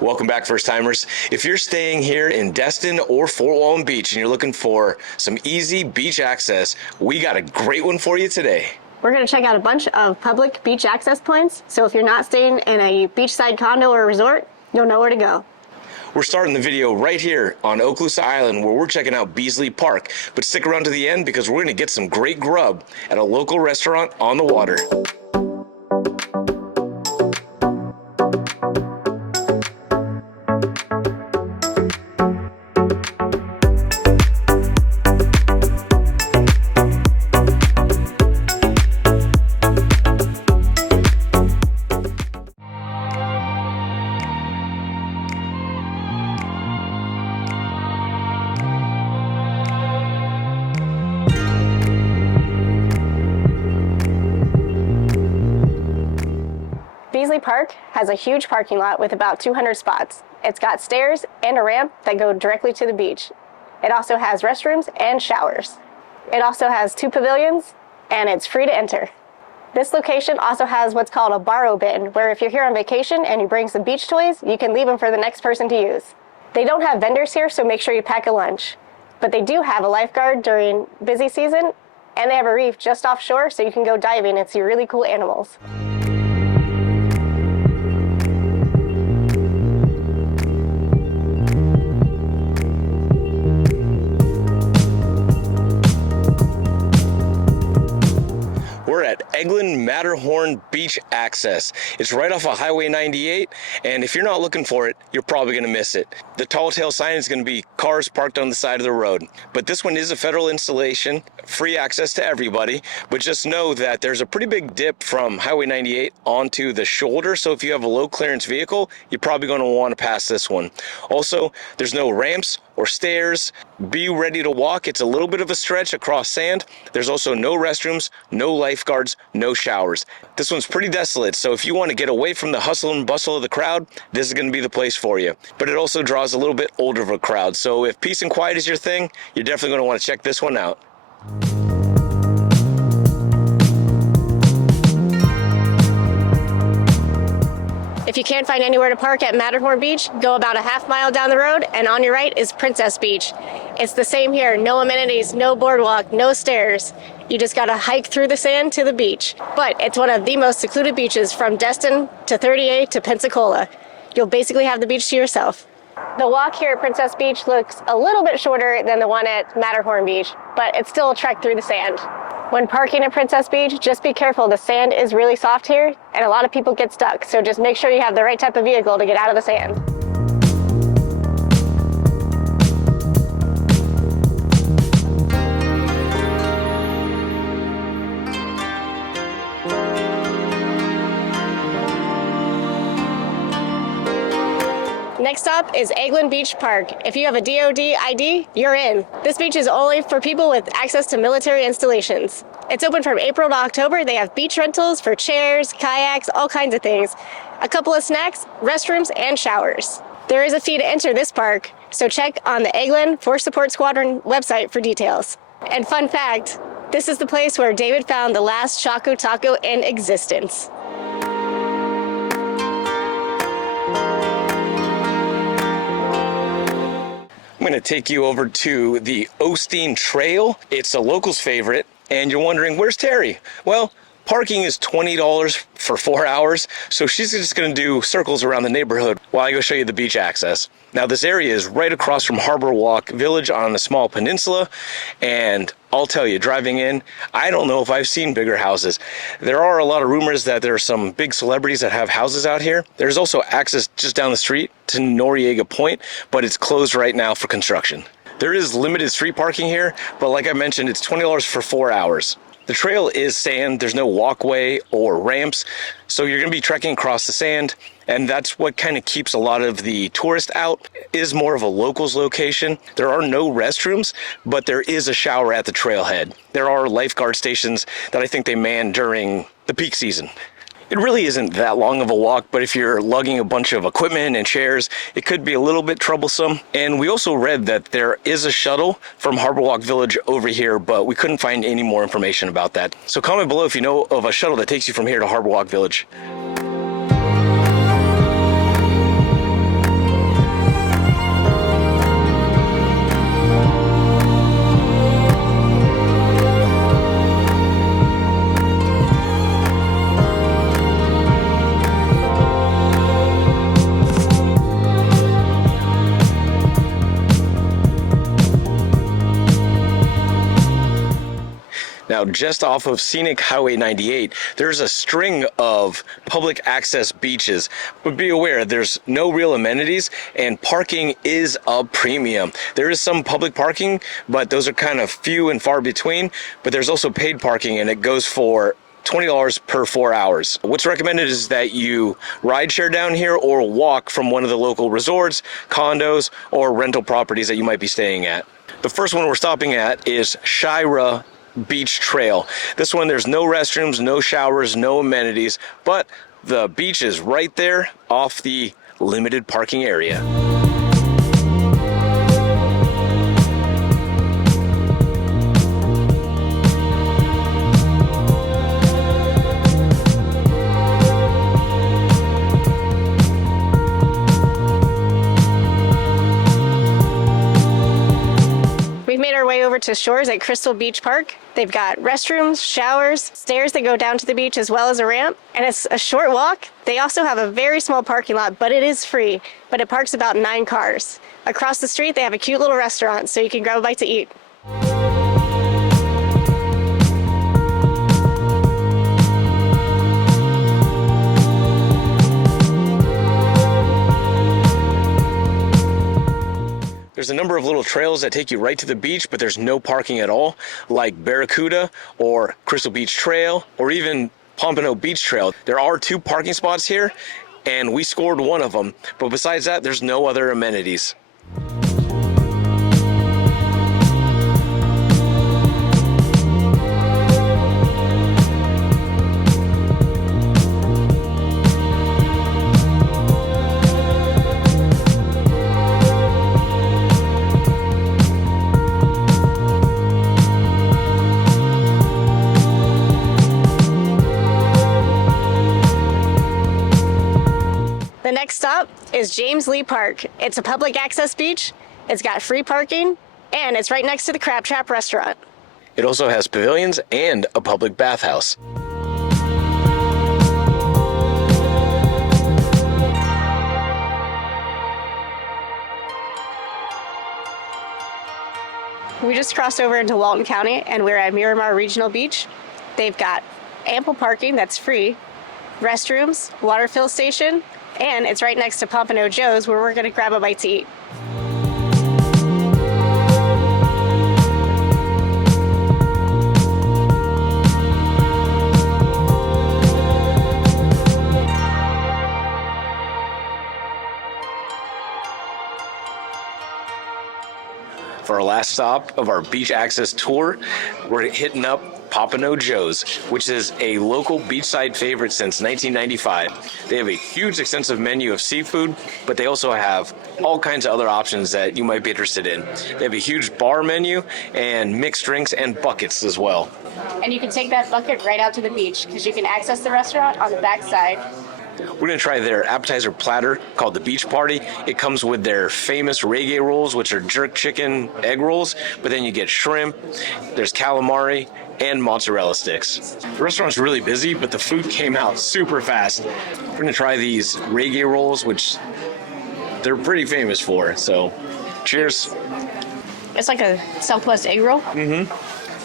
Welcome back, first timers. If you're staying here in Destin or Fort Walton Beach and you're looking for some easy beach access, we got a great one for you today. We're going to check out a bunch of public beach access points. So if you're not staying in a beachside condo or resort, you'll know where to go. We're starting the video right here on Okaloosa Island where we're checking out Beasley Park. But stick around to the end because we're going to get some great grub at a local restaurant on the water. Beasley Park has a huge parking lot with about 200 spots. It's got stairs and a ramp that go directly to the beach. It also has restrooms and showers. It also has 2 pavilions, and it's free to enter. This location also has what's called a borrow bin, where if you're here on vacation and you bring some beach toys, you can leave them for the next person to use. They don't have vendors here, so make sure you pack a lunch. But they do have a lifeguard during busy season, and they have a reef just offshore, so you can go diving and see really cool animals. We're at Eglin Matterhorn Beach Access. It's right off of Highway 98, and if you're not looking for it, you're probably going to miss it. The tall tale sign is going to be cars parked on the side of the road. But this one is a federal installation, free access to everybody, but just know that there's a pretty big dip from Highway 98 onto the shoulder, so if you have a low clearance vehicle, you're probably going to want to pass this one. Also, there's no ramps or stairs. Be ready to walk. It's a little bit of a stretch across sand. There's also no restrooms, no lifeguards, no showers. This one's pretty desolate, so if you want to get away from the hustle and bustle of the crowd, this is going to be the place for you. But it also draws a little bit older of a crowd, so if peace and quiet is your thing, you're definitely going to want to check this one out. If you can't find anywhere to park at Matterhorn Beach, go about a half mile down the road, and on your right is Princess Beach. It's the same here, no amenities, no boardwalk, no stairs. You just gotta hike through the sand to the beach. But it's one of the most secluded beaches from Destin to 38 to Pensacola. You'll basically have the beach to yourself. The walk here at Princess Beach looks a little bit shorter than the one at Matterhorn Beach, but it's still a trek through the sand. When parking at Princess Beach, just be careful. The sand is really soft here, and a lot of people get stuck, so just make sure you have the right type of vehicle to get out of the sand. Next stop is Eglin Beach Park. If you have a DoD ID, you're in. This beach is only for people with access to military installations. It's open from April to October. They have beach rentals for chairs, kayaks, all kinds of things. A couple of snacks, restrooms, and showers. There is a fee to enter this park, so check on the Eglin Force Support Squadron website for details. And fun fact, this is the place where David found the last Choco Taco in existence. I'm going to take you over to the Osteen Trail. It's a local's favorite, and you're wondering, where's Terry? Well, parking is $20 for 4 hours, so she's just going to do circles around the neighborhood while I go show you the beach access. Now, this area is right across from Harbor Walk Village on a small peninsula, and I'll tell you, driving in, I don't know if I've seen bigger houses. There are a lot of rumors that there are some big celebrities that have houses out here. There's also access just down the street to Noriega Point, but it's closed right now for construction. There is limited street parking here, but like I mentioned, it's $20 for 4 hours. The trail is sand, there's no walkway or ramps, so you're going to be trekking across the sand, and that's what kind of keeps a lot of the tourists out. It is more of a locals location. There are no restrooms, but there is a shower at the trailhead. There are lifeguard stations that I think they man during the peak season. It really isn't that long of a walk, but if you're lugging a bunch of equipment and chairs, it could be a little bit troublesome. And we also read that there is a shuttle from Harbor Walk Village over here, but we couldn't find any more information about that. So comment below if you know of a shuttle that takes you from here to Harbor Walk Village. Now, just off of scenic Highway 98, there's a string of public access beaches, but be aware there's no real amenities and parking is a premium. There is some public parking, but those are kind of few and far between, but there's also paid parking and it goes for $20 per 4 hours. What's recommended is that you ride share down here or walk from one of the local resorts, condos, or rental properties that you might be staying at. The first one we're stopping at is Shirah Beach Trail. This one, there's no restrooms, no showers, no amenities, but the beach is right there off the limited parking area. We've made our way over to Shores at Crystal Beach Park. They've got restrooms, showers, stairs that go down to the beach, as well as a ramp, and it's a short walk. They also have a very small parking lot, but it is free, but it parks about 9 cars. Across the street, they have a cute little restaurant, so you can grab a bite to eat. There's a number of little trails that take you right to the beach, but there's no parking at all, like Barracuda or Crystal Beach Trail or even Pompano Beach Trail. There are 2 parking spots here, and we scored one of them, but besides that, there's no other amenities. The next stop is James Lee Park. It's a public access beach, it's got free parking, and it's right next to the Crab Trap restaurant. It also has pavilions and a public bathhouse. We just crossed over into Walton County and we're at Miramar Regional Beach. They've got ample parking that's free, restrooms, water fill station, and it's right next to Pompano Joe's where we're going to grab a bite to eat. For our last stop of our beach access tour, we're hitting up Pompano Joe's, which is a local beachside favorite since 1995. They have a huge, extensive menu of seafood, but they also have all kinds of other options that you might be interested in. They have a huge bar menu and mixed drinks and buckets as well. And you can take that bucket right out to the beach because you can access the restaurant on the back side. We're going to try their appetizer platter called the Beach Party. It comes with their famous reggae rolls, which are jerk chicken egg rolls, but then you get shrimp, there's calamari, and mozzarella sticks. The restaurant's really busy, but the food came out super fast. We're going to try these reggae rolls, which they're pretty famous for, so cheers. It's like a Southwest egg roll.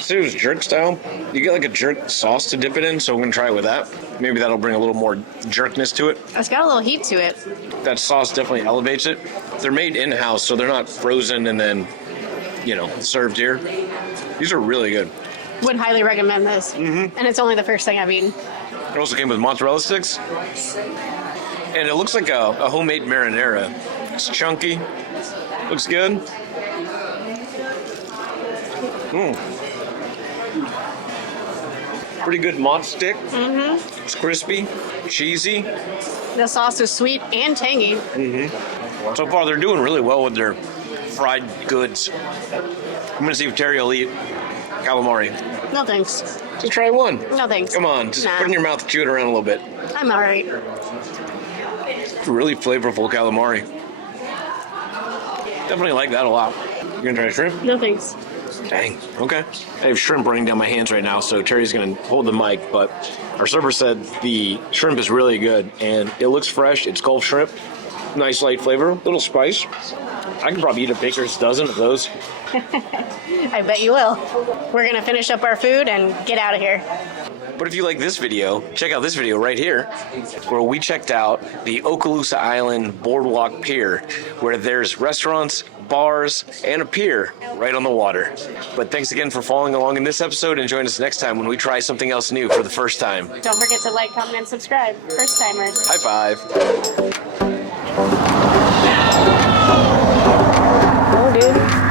So it's jerk style. You get like a jerk sauce to dip it in, so we're going to try it with that. Maybe that'll bring a little more jerkness to it. It's got a little heat to it. That sauce definitely elevates it. They're made in-house, so they're not frozen and then, served here. These are really good. Would highly recommend this. And it's only the first thing I've eaten. It also came with mozzarella sticks. And it looks like a homemade marinara. It's chunky. Looks good. Pretty good mozz stick. It's crispy, cheesy. The sauce is sweet and tangy. So far, they're doing really well with their fried goods. I'm going to see if Terry will eat calamari. No thanks. Just try one. No thanks. Come on, just put it in your mouth, chew it around a little bit. I'm all right. Really flavorful calamari. Definitely like that a lot. You gonna try shrimp? No thanks. Dang, okay. I have shrimp running down my hands right now, so Terry's gonna hold the mic, but our server said the shrimp is really good, and it looks fresh. It's Gulf shrimp. Nice light flavor, little spice. I can probably eat a baker's dozen of those. I bet you will. We're going to finish up our food and get out of here. But if you like this video, check out this video right here, where we checked out the Okaloosa Island Boardwalk Pier, where there's restaurants, bars, and a pier right on the water. But thanks again for following along in this episode, and join us next time when we try something else new for the first time. Don't forget to like, comment, and subscribe. First timers. High five. Oh, dude.